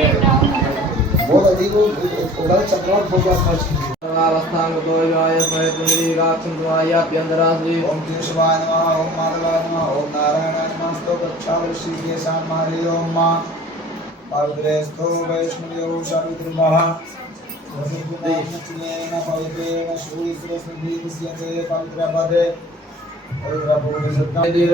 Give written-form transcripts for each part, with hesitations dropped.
बहुत अधिक उधर चक्रवात होगा खर्च अवस्थांग तो याय स्मृत निराक्षण द्वायाभ्यंतराश्री ओम केशवाय नमः ओम माधवाय नमः ओम नारायणाय नमः स्तो गच्छावृषि केशान मारे ओम मां पावित्रेस्थो वैष्णवयो सावित्रिमः वसुपुनामचिनेन पवित्रेण श्रूयस्रस्मृतिस्यते पवित्रपदे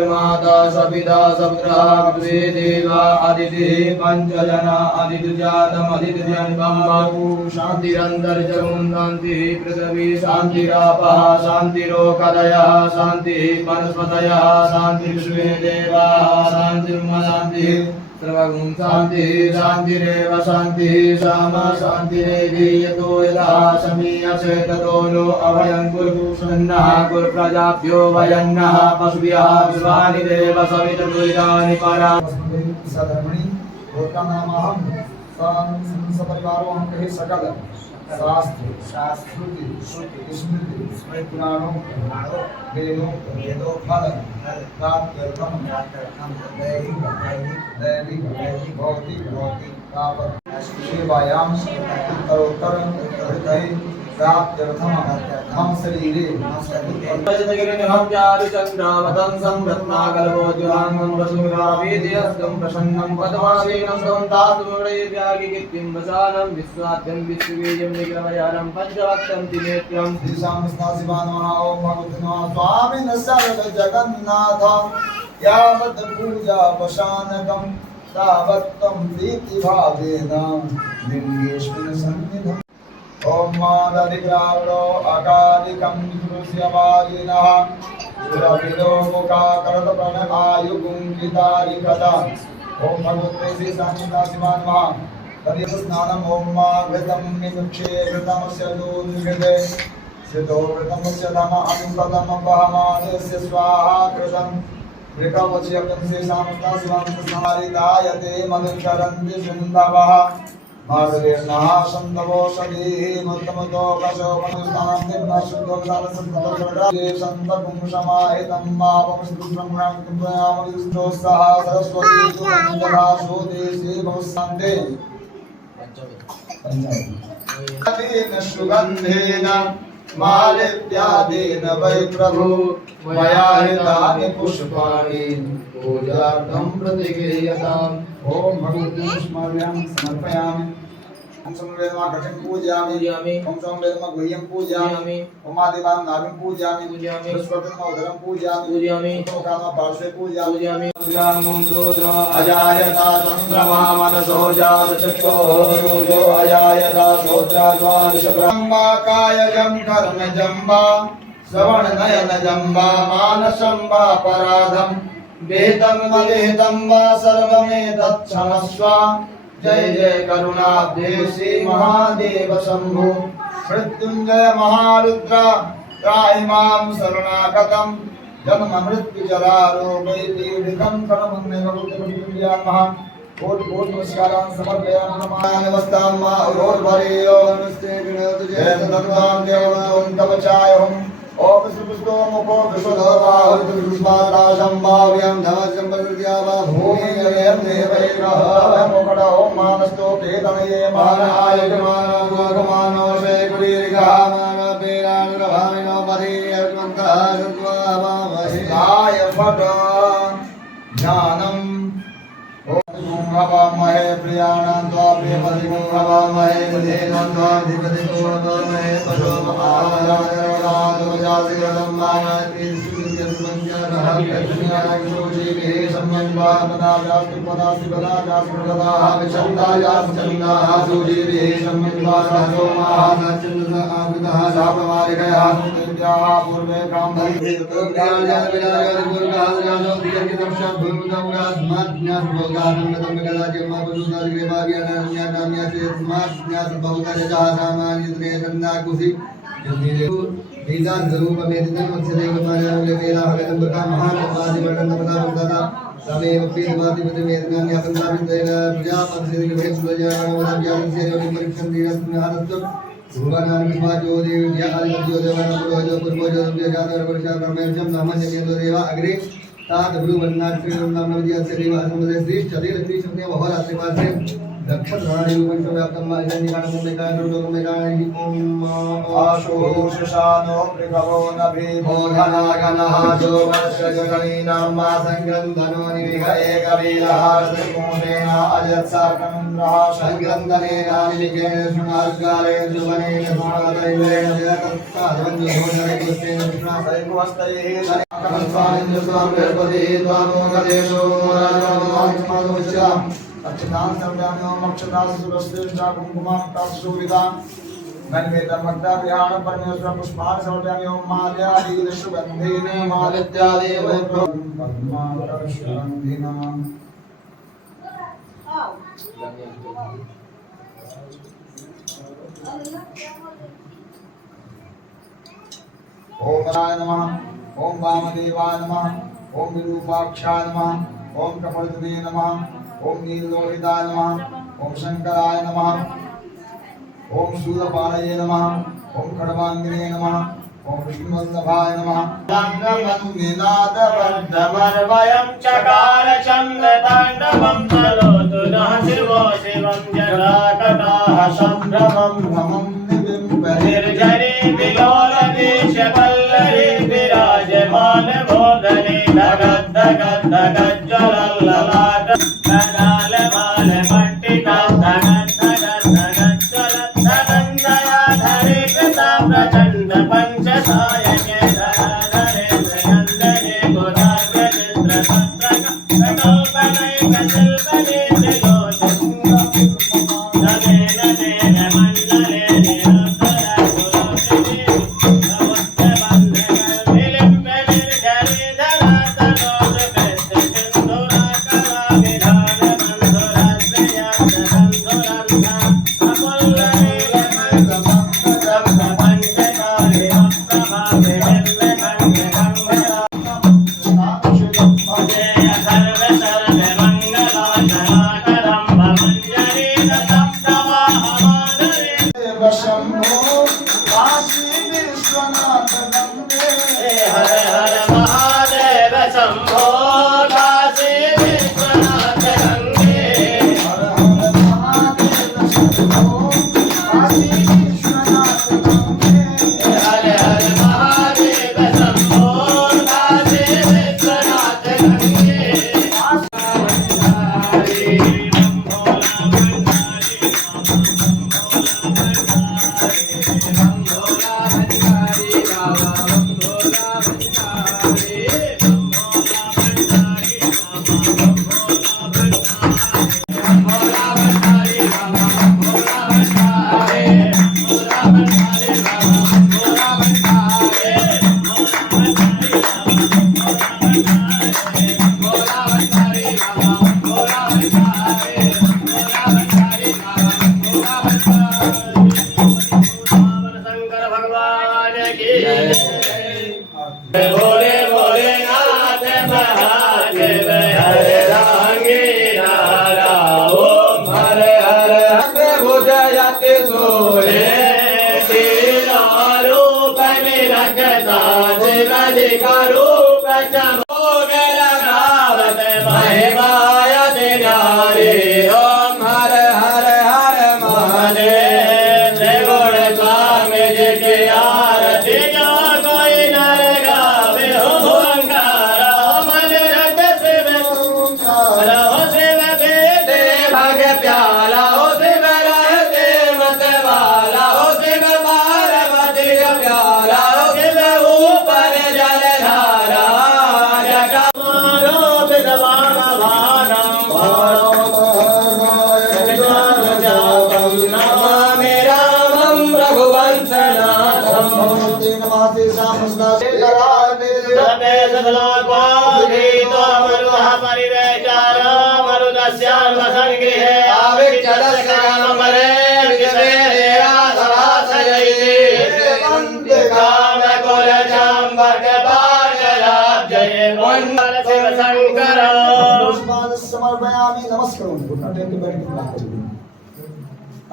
माता सपिता सपुत्रः पितृ देवा अदितिः पंचजना अदितिजातम् अदितिजन्मम् शान्तिरन्तरिक्षं शान्तिः पृथिवी शान्तिरापः शान्तिरोषधयः शान्तिः वनस्पतयः शान्तिर्विश्वे देवाः शान्तिर्ब्रह्म शान्तिः सर्वगुण शांति शांतिरेव शांति सामा शांतिरेवि यतो यदा समीयसे ततो नो अभयं कुरु सन्नः कुरु प्रजाभ्यो वयन्नः पशुभ्यः विश्वानि देव सवितर्दुरितानि परा सधर्मणि गोत्र नामहं सपरिवारो हम कहे सकल शास्त्र शास्त्रुति श्रुति स्मृति स्मृति पुराणों वेदों फल तात्पर्यम दैविक भौतिक तावत सेवायाम उत्तरोत्तर हृदय प्राप्त्यर्थम मम शरीरे हम चारुचन्द्रावतं संरत्नाकल्पोज्ज्वलाङ्गं वसुमिरावेद्यस्तं प्रसन्नं पद्मासीनं तातुमृडयव्यागिकीर्तिं वसानं विश्वाद्यं विश्ववीर्यं निग्रहयानं पञ्चवक्त्रं त्रिनेत्रं श्रीशामस्ताशिवानमः ओम भगवते नमः स्वामिन सर्वजगन्नाथ यावत् पूजा पशानकं तावत् त्वं प्रीतिभावेन लिङ्गेश्वर सन्निधम् ओम मादधिग्रावणो अकादिकं विदुष्यवाजिनः सुरभिदो मुखाकरत प्रणआयुगुंकितारिकदा ओम भगवते श्री शांताशिवानमः तदीय स्नानम ओम मा घृतं निमुक्षे घृतमस्य दून्घृते सिद्धो घृतमस्य धम अमिपदम बहमानस्य स्वाहा कृतं वृकवच्यकं श्री शांताशिवानमस्मारितायते मनुचरन्ति सिन्धवः मार्गेर्नः सन्तवो सदीः मत्तमतो कशो मनुस्तां दिव्नशुद्धो सारसन्तोषराजे सन्तपुंसमाहितं मापमस्तुब्रह्मणां प्रयामविष्टोस्सः सरस्वती सुगन्धराशोदे श्रीभवस्सन्ते पंचायतेन सुगन्धेन मालित्यादेन वै प्रभु मया हितानि पुष्पाणि पूजार्थं प्रतिगृह्यताम् ओम भगवते पुष्पाभ्यां समर्पयामि ओम संवेदमा घटं पूजयामि ओम संवेदमा गुह्यं पूजयामि ओम आदिवां नाभिं पूजयामि बृहस्पतिं उदरं पूजयामि ओकामा पार्श्वे पूजयामि ज्ञानं रुद्र अजायता चन्द्रमा मनसो जातचक्षुः रुद्रो अजायता श्रोत्राज्वालिशब्रह्मा कायजं कर्मजं वा श्रवणनयन जम्बा मानसं वा पराधं वेदं मवेदं वा सर्वमेतत्क्षमस्व जय जय करुणाब्धे श्री महादेव शंभो मृत्युंजय महारुद्र त्राहि मां शरणागतं जन्म मृत्यु जरा रोगैर्दीर्घं कर्मण्यवृत्तिमः कोट कोट नमस्कारान् समर्पयामि नमस्तां मा उरोर्भरेयो नमस्ते विनोद जय तत्त्वां देवं कवचायहं ओम सुपुष्टो मुखो विशुद्धवाहुत विष्मादाशं भाव्यं धमजं बलद्यावा भूमि जयं देवैरः मोकड़ा ओम मानस्तो पेतनये मानाय जमानो शेकुरीरिगा मान पेरानुरभामिनो परेयर्मन्तः सत्त्वाभामहि काय फट ज्ञानं भवामहे प्रियाणां त्वा प्रियपतिं भवामहे देवां त्वा अधिपतिं भवामहे पशो महाराजराजमजासिरं मानति सुविद्यस्मञ्जनः कष्ण्याक्षोषिभिः सम्यन्वापदायास्तु पदास्ति पदायास्पृगदाः विचन्दायाश्चन्दाः सूजीभिः सम्यन्वासो महासचन्दः आकृतः शापमालिकयः सुदेव्याः पूर्वे कामधरिभिः दक्षिण आशुषानो मृगवो नभीमो घनाघनः जो वर्षजगणीनां संगन्धनो निविहये कबीरः श्रीमोहेन अजत्साकन्द्रः संगन्धनेन निविकेन सुनार्गाले जुवनेन सुनादैवेन जगत्साधन्यभोजने कृष्णेन कृष्णसैवस्तैः शनिकंसानिन्द्र स्वामिर्पति द्वामोगदेशो राजमानोच्य अक्षतां सर्व्याम्यो मक्षतां सुरश्रेष्ठा कुङ्कुमां तात्सुविदां नन्वेदमग्धा विहाण परमेश्वर पुष्पान् सर्व्याम्यो माल्यादि सुगन्धेन मालित्यादेव पद्माकरशुगन्धिना ओम राय नमः ओम वामदेवाय नमः ओम विरूपाक्षाय नमः ओम कमलदे नमः ओम नीललोहिताय नमः ओम शंकराय नमः ओम शूलपाणये नमः ओम खड्वांगिने नमः ओम विष्णुवल्लभाय नमः निनादवर्धमर्वयं चकार चन्द्रताण्डवं करोतु नः शिवो शिवं जटाकटाः सम्भ्रमं भ्रमं निर्जरे विलोलदेशवल्लरे विराजमान बोधने धगद्धगद्धगज्ज्वलल्ललाट धनालमालमट्टिका धगद्धगद्धगज्ज्वलद्धगन्धयाधरे कृता प्रचण्ड पञ्चसायके धराधरेन्द्र नन्दने गोदाग्रचित्रपत्रकटोपनैकशिल्पने त्रिलोचन मण्डले समर्पयामि नमस्कार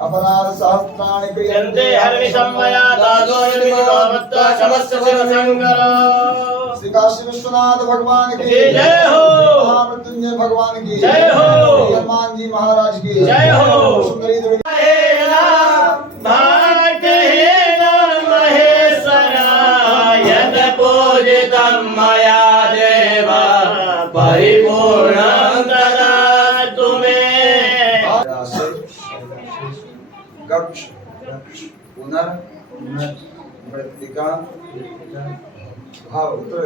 अपराध सहस्त्राणि क्रियन्ते हर्निशं मया दादो निर्मितो मत्वा समस्त शिवशंकर श्री काशी विश्वनाथ भगवान की जय हो, महामृत्युंजय भगवान की जय हो, हनुमान जी महाराज की जय हो, सुंदरी गक्ष पुनर् मृत्तिका भाव उत्तर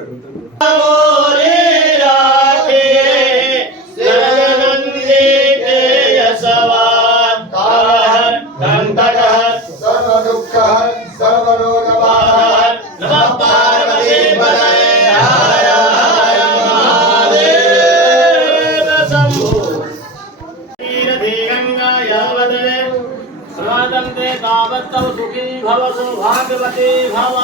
मोरे राधे सर्वनंदिते यशवान तारः दंतकः सर्व दुख सर्व रोग नमः पार्वती पतये हर हर महादेव शंभो तीरथे गंगा यावदे स्वादन्ते तावत्तव सुखी भव सौभाग्यवती भव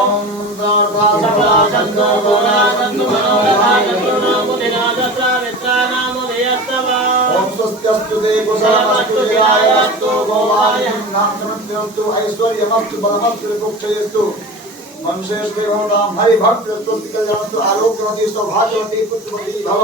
ओम सदासंतो गोरानंदो मनोरथानंदो मुनिनादस्रा वित्रानामुदयस्तवा ओम स्वस्त्यस्तु देवसामस्तु जयायस्तु गोवायं नाम समस्तु ऐश्वर्यमस्तु बलमस्तु रिपुक्षयस्तु मनुष्यस्ते होतां हरि भक्त स्तुति कल्याणस्तु आरोग्यवती सौभाग्यवती पुत्रवती भव